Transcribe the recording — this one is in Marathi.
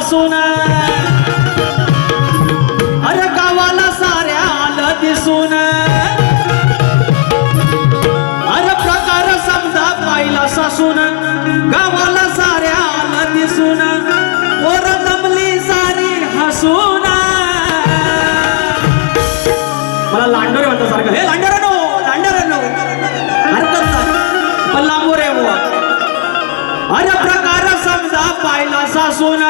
सासून अरे गावाला साऱ्या आलं दिसून अरे प्रकार समजा पाहिला सासून गावाला साऱ्या आलं दिसून पोर जमली सारी हसून मला लांडोरे म्हणतो सारखं हे लांडोरानो हरकत नाही पण लांबोरे बुवा अरे प्रकार समजा पाहिला सासून